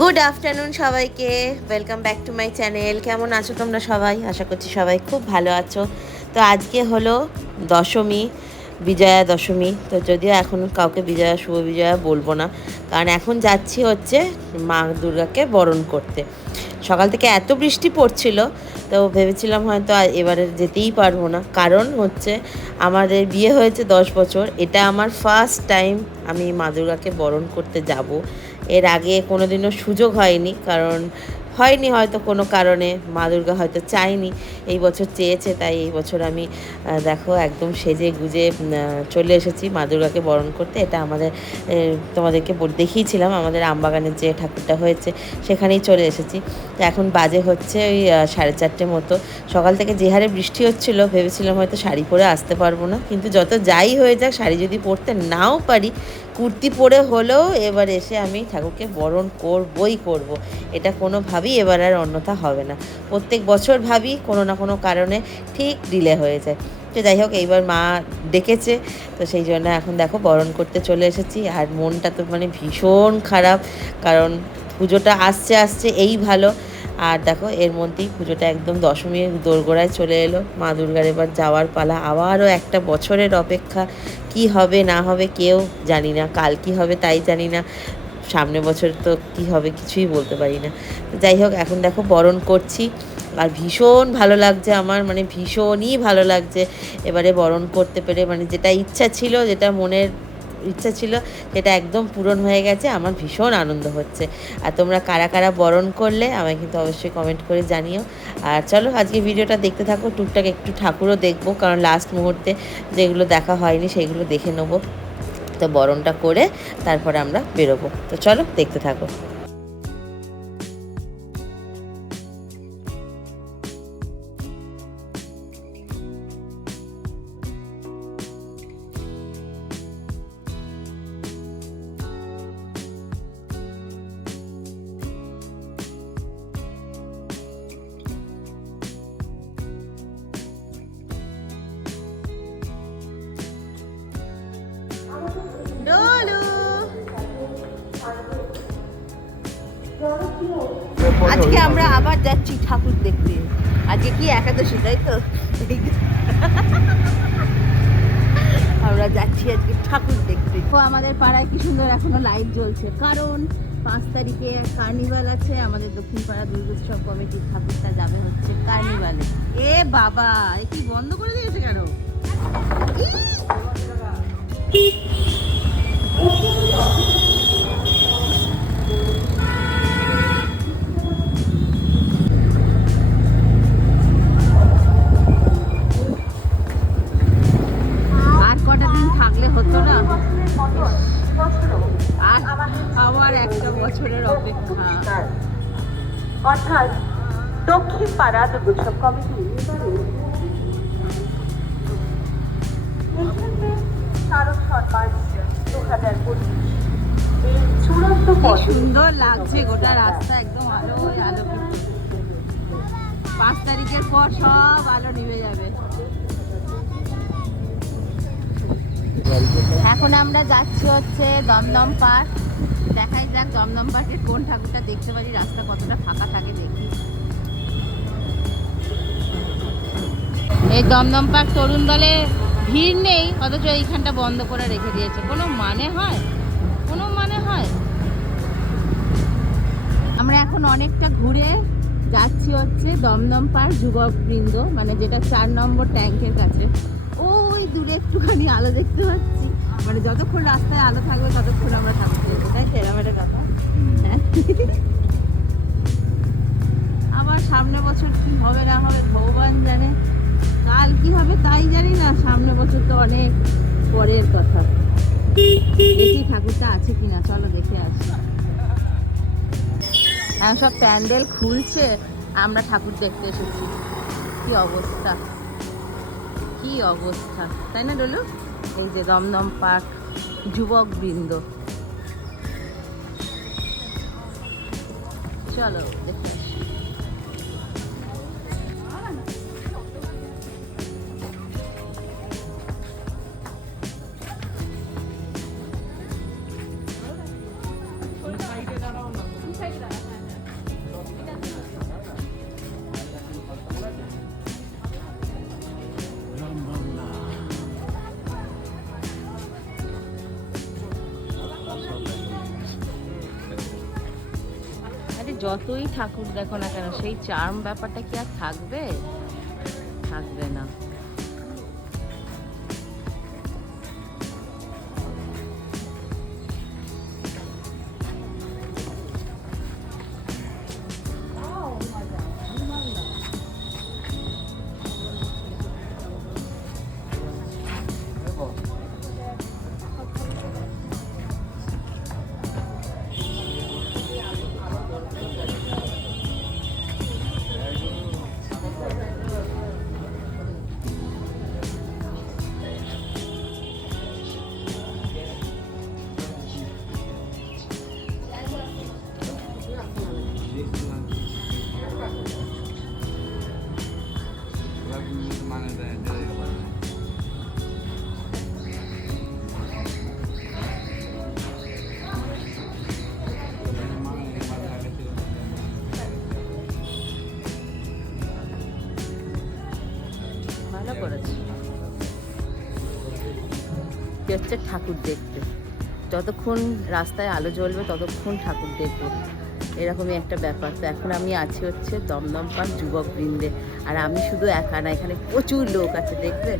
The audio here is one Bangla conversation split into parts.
গুড আফটারনুন সবাইকে। Welcome back to my channel কেমন আছো তোমরা সবাই? আশা করছি সবাই খুব ভালো আছো। তো আজকে হলো দশমী, বিজয়া দশমী। তো যদিও এখন কাউকে বিজয়া, শুভ বিজয়া বলব না। কারণ এখন যাচ্ছি হচ্ছে মা দুর্গাকে বরণ করতে। সকাল থেকে এত বৃষ্টি পড়ছিল, তো ভেবেছিলাম হয়তো এবারে যেতেই পারব না। কারণ হচ্ছে আমাদের বিয়ে হয়েছে দশ বছর, এটা আমার ফার্স্ট টাইম আমি মা দুর্গাকে বরণ করতে যাব। এর আগে কোনোদিনও সুযোগ হয়নি, কারণ হয়নি হয়তো কোনো কারণে, মা দুর্গা হয়তো চায়নি। এই বছর চেয়েছে, তাই এই বছর আমি দেখো একদম সেজে গুজে চলে এসেছি মা দুর্গাকে বরণ করতে। এটা আমাদের তোমাদেরকে দেখিয়েছিলাম, আমাদের আমবাগানের যে ঠাকুরটা হয়েছে, সেখানেই চলে এসেছি। এখন বাজে হচ্ছে ওই সাড়ে চারটে মতো। সকাল থেকে যে হারে বৃষ্টি হচ্ছিল, ভেবেছিলাম হয়তো শাড়ি পরে আসতে পারব না। কিন্তু যত যাই হয়ে যাক, শাড়ি যদি পরতে নাও পারি কুর্তি পরে হলেও এবার এসে আমি ঠাকুরকে বরণ করবই করব। এটা কোনোভাবেই এবার আর অন্যথা হবে না। প্রত্যেক বছর ভাবি, কোনো না কোনো কারণে ঠিক ডিলে হয়ে যায়। তো যাই হোক, এইবার মা ডেকেছে, তো সেই জন্য এখন দেখো বরণ করতে চলে এসেছি। আর মনটা তো মানে ভীষণ খারাপ, কারণ পুজোটা আসছে আসছে, এই ভালো। আর দেখো, এর মধ্যেই পুজোটা একদম দশমীর দোরগোড়ায় চলে এলো। মা দুর্গার এবার যাওয়ার পালা আবারও একটা বছরের অপেক্ষা। কি হবে, না হবে কেউ জানি না, কাল কি হবে তাই জানি না। সামনে বছর তো কি হবে কিছুই বলতে পারি না। যাই হোক, এখন দেখো বরণ করছি। আর ভীষণ ভালো লাগছে আমার মানে ভীষণই ভালো লাগছে। এবারে বরণ করতে পেরে মানে যেটা ইচ্ছা ছিল, যেটা মনের ইচ্ছা ছিল, সেটা একদম পূরণ হয়ে গেছে, আমার ভীষণ আনন্দ হচ্ছে। আর তোমরা কারা কারা বরণ করলে, আমায় কিন্তু অবশ্যই কমেন্ট করে জানিও। আর চলো, আজকে ভিডিওটা দেখতে থাকো, টুকটাক একটু ঠাকুরও দেখব, কারণ লাস্ট মুহূর্তে যেগুলো দেখা হয়নি, সেগুলো দেখে নেব। তো বরণটা করে তারপরে আমরা বেরোবো। তো চলো, দেখতে থাকো। আজকে আমরা আবার যাচ্ছি ঠাকুর দেখতে। আজকে কি একাদশী তাই তো? আমরা যাচ্ছি আজকে ঠাকুর দেখতে। তো আমাদের পাড়ায় কি সুন্দর এখনও লাইট জ্বলছে। কারণ পাঁচ তারিখে কার্নিভাল আছে আমাদের দক্ষিণ পাড়া দুর্গোৎসব কমিটির ঠাকুরটা যাবে হচ্ছে কার্নিভালে এ বাবা এ কি বন্ধ করে দিয়েছে কেন? চূড়ান্ত সুন্দর লাগছে, গোটা রাস্তা একদম আলোয় আলোকিত পাঁচ তারিখের পর সব আলো নিভে যাবে। এখন আমরা যাচ্ছি হচ্ছে দমদম পার্ক। দেখাই যাক দমদম পার্কের কোন ঠাকুরটা দেখতে পারি, রাস্তা কতটা ফাঁকা থাকে দেখি। এই দমদম পার্ক তরুণ দলে ভিড় নেই, অথচ এইখানটা বন্ধ করে রেখে দিয়েছে। কোনো মানে হয়? কোনো মানে হয়? আমরা এখন অনেকটা ঘুরে যাচ্ছি হচ্ছে দমদম পার্ক যুবক বৃন্দ মানে যেটা চার নম্বর ট্যাঙ্কের কাছে। ওই দূরে একটুখানি আলো দেখতে পাচ্ছি। মানে যতক্ষণ রাস্তায় আলো থাকবে, ততক্ষণ আমরা থাকতে দেবো তাই তো এরকম একটা কথা? হ্যাঁ। আবার সামনে বছর কি হবে না হবে জানে কাল কি হবে তাই জানি না, সামনে বছর তো অনেক পরের কথা। দেখি ঠাকুরটা আছে কিনা, চলো দেখে আসি। এখন সব প্যান্ডেল খুলছে, আমরা ঠাকুর দেখতে এসেছি। কি অবস্থা? কি অবস্থা? তাই না, ডলু? এই যে দমদম পার্ক যুবক বৃন্দ চলো, দেখে যতই ঠাকুর দেখো না কেন সেই চার্ম ব্যাপারটা কি আর থাকবে? থাকবে না। করেছে। হচ্ছে? ঠাকুর দেখতে। যতক্ষণ রাস্তায় আলো জ্বলবে, ততক্ষণ ঠাকুর দেখব। এরকমই একটা ব্যাপার। তো এখন আমি আছি হচ্ছে দমদম পার্ক যুবক বৃন্দে আর আমি শুধু একা না, এখানে প্রচুর লোক আছে দেখবে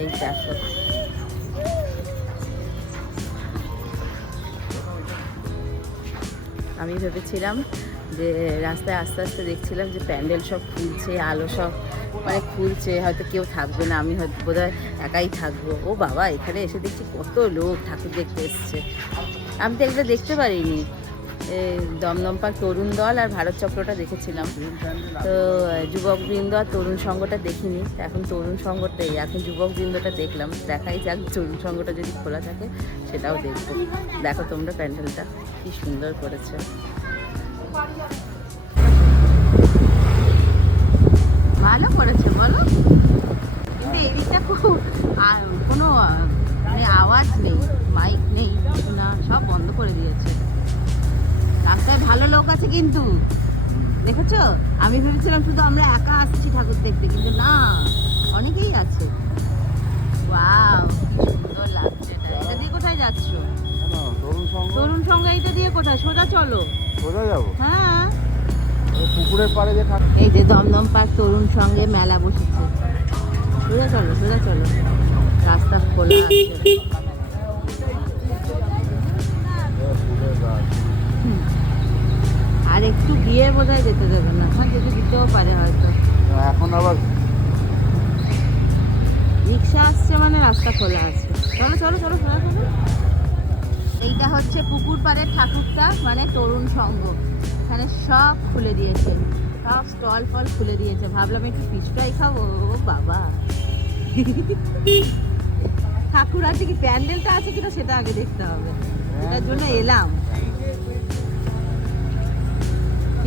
এই দেখো। আমি ভেবেছিলাম যে রাস্তায় আস্তে আস্তে দেখছিলাম যে প্যান্ডেল সব খুলছে, আলো সব মানে খুলছে, হয়তো কেউ থাকবে না, আমি হয়তো বোধ একাই থাকব। ও বাবা, এখানে এসে দেখছি কত লোক ঠাকুর দেখতে এসছে। আমি তো এগুলো দেখতে পারিনি। দমদম তরুণ দল আর ভারত চক্রটা দেখেছিলাম। তো যুবক বৃন্দ আর তরুণ সংঘটা দেখিনি, এখন তরুণ সংঘটাই এখন যুবক বৃন্দটা দেখলাম। দেখাই যাক, তরুণ সংঘটা যদি খোলা থাকে, সেটাও দেখব। দেখো তোমরা প্যান্ডেলটা, কি সুন্দর করেছে। ভালো করেছে, বলো। কিন্তু খুব কোনো মানে আওয়াজ নেই, মাইক নেই, না, সব বন্ধ করে দিয়েছে। রাস্তায় ভালো লোক আছে কিন্তু। দেখেছ? আমি ভেবেছিলাম শুধু আমরা একা আসছি ঠাকুর দেখতে কিন্তু না অনেকেই আছে। ওয়াও সুন্দর লাগছে এটা। দিয়ে কোথায় যাচ্ছ? তরুণ সঙ্গ এটা দিয়ে কোথায়? সোজা চলো। সোজা যাব? হ্যাঁ। পুকুরের পাড়ে যে এই যে দমদম পার্ক তরুণ সঙ্গে মেলা বসেছে। সোজা চলো সোজা চলো। রাস্তা খোলা আছে। আর একটু গিয়ে বোধহয় যেতে দেবে না হ্যাঁ যেতে দিতেও পারে হয়তো। এখন আবার রিক্সা আসছে মানে রাস্তা খোলা আছে। চলো চলো চলো সোজা চলো। এইটা হচ্ছে পুকুর পাড়ের ঠাকুরটা মানে তরুণ সংঘ। এখানে সব খুলে দিয়েছে। সব স্টল ফল খুলে দিয়েছে। ভাবলাম একটু ফিশ ফ্রাই খাব বাবা। ঠাকুর আছে কি? প্যান্ডেলটা আছে কিনা সেটা আগে দেখতে হবে। এটার জন্য এলাম।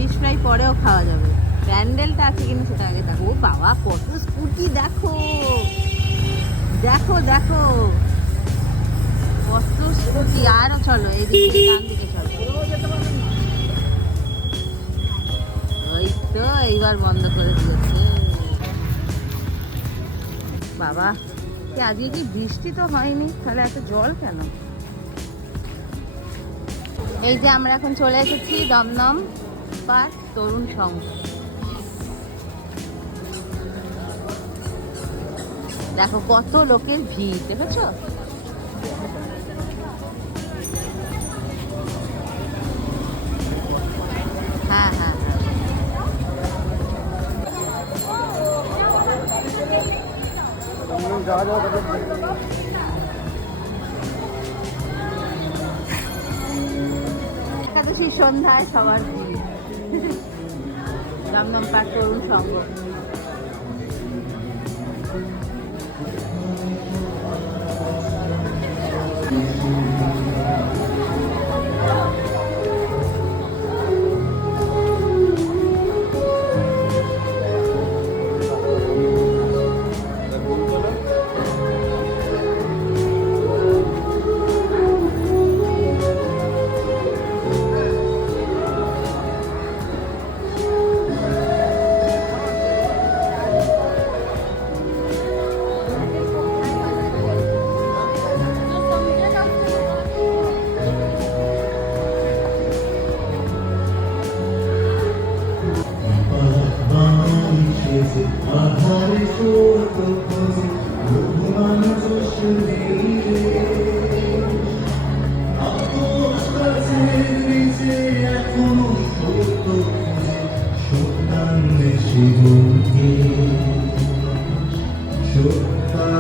ফিশ ফ্রাই পরেও খাওয়া যাবে। প্যান্ডেলটা আছে কিনা সেটা আগে দেখো। বাবা, কত স্কুটি দেখো। দেখো দেখো। কত স্কুটি আরও চলো এদিকে ডান দিকে চলো। ওই তো, এইবার বন্ধ করে দিয়েছে। বাবা, কি আজকে কি বৃষ্টি তো হয়নি? তাহলে এত জল কেন? এই যে আমরা এখন চলে এসেছি দমদম। পার্ক তরুণ সংঘ। দেখো কত লোকের ভিড় দেখেছ? হ্যাঁ হ্যাঁ। Dam ng patron shopper.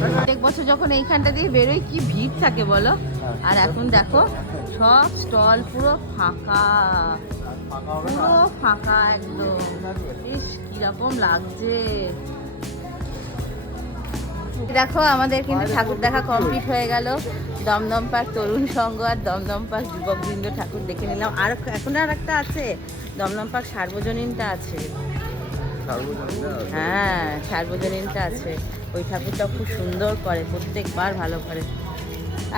প্রত্যেক বছর যখন এইখানটা দিয়ে বেরোই, কি ভিড় থাকে বলো? আর এখন দেখো, সব স্টল পুরো ফাঁকা। পুরো ফাঁকা একদম। ইস কীরকম লাগছে। দেখো, আমাদের কিন্তু ঠাকুর দেখা কমপ্লিট হয়ে গেল। দমদম পার্ক তরুণ সংঘ আর দমদম পার্ক যুবকবৃন্দ ঠাকুর দেখে নিলাম। আর এখন আর একটা আছে, দমদম পার্ক সার্বজনীনটা আছে। হ্যাঁ সার্বজনীনটা আছে। ওই ঠাকুরটা খুব সুন্দর করে, প্রত্যেকবার ভালো করে।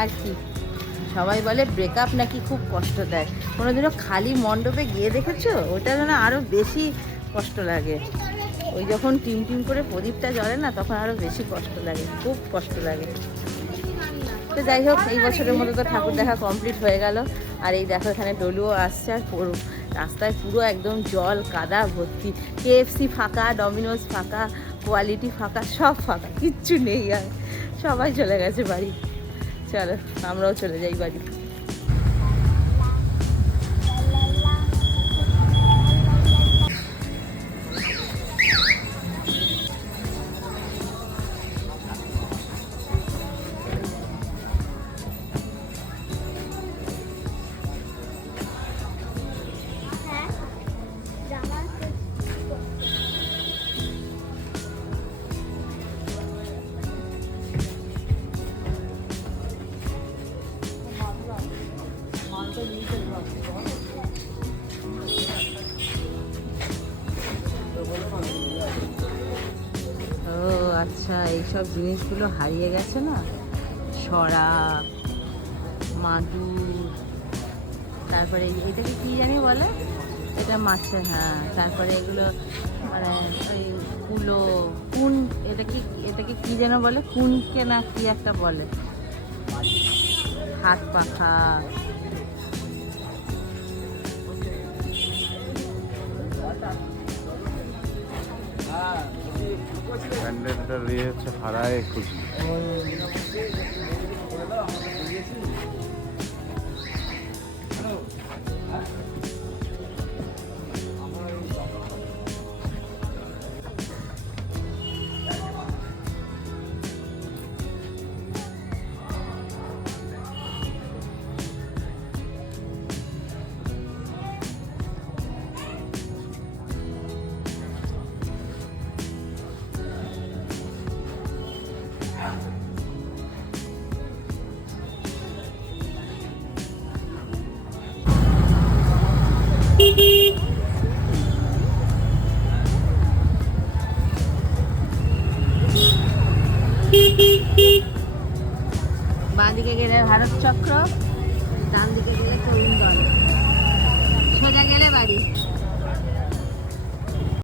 আর কি? সবাই বলে ব্রেকআপ নাকি খুব কষ্ট দেয়। কোনোদিনও খালি মণ্ডপে গিয়ে দেখেছ? ওটা যেন আরও বেশি কষ্ট লাগে। ওই যখন টিম টিম করে প্রদীপটা জ্বলে না, তখন আরও বেশি কষ্ট লাগে, খুব কষ্ট লাগে। তো যাই হোক, এই বছরের মতো তো ঠাকুর দেখা কমপ্লিট হয়ে গেল। আর এই দেখো এখানে ডলুও আসছে, আর রাস্তায় পুরো একদম জল, কাদা, ভর্তি। কেএফসি ফাঁকা ডমিনোজ ফাঁকা কোয়ালিটি ফাঁকা, সব ফাঁকা, কিচ্ছু নেই আর। সবাই চলে গেছে বাড়ি। চলো, আমরাও চলে যাই বাড়ি। এইসব জিনিসগুলো হারিয়ে গেছে না? সরা, মাদুর, তারপরে এটাকে কি জানি বলে? এটা মাছের হ্যাঁ তারপরে এগুলো মানে ওই কুলো, কুন এটা কি এটাকে কী যেন বলে? কুনকে না কি একটা বলে? হাত পাখা প্যান্ডেলটা হচ্ছে হারায় খুশি।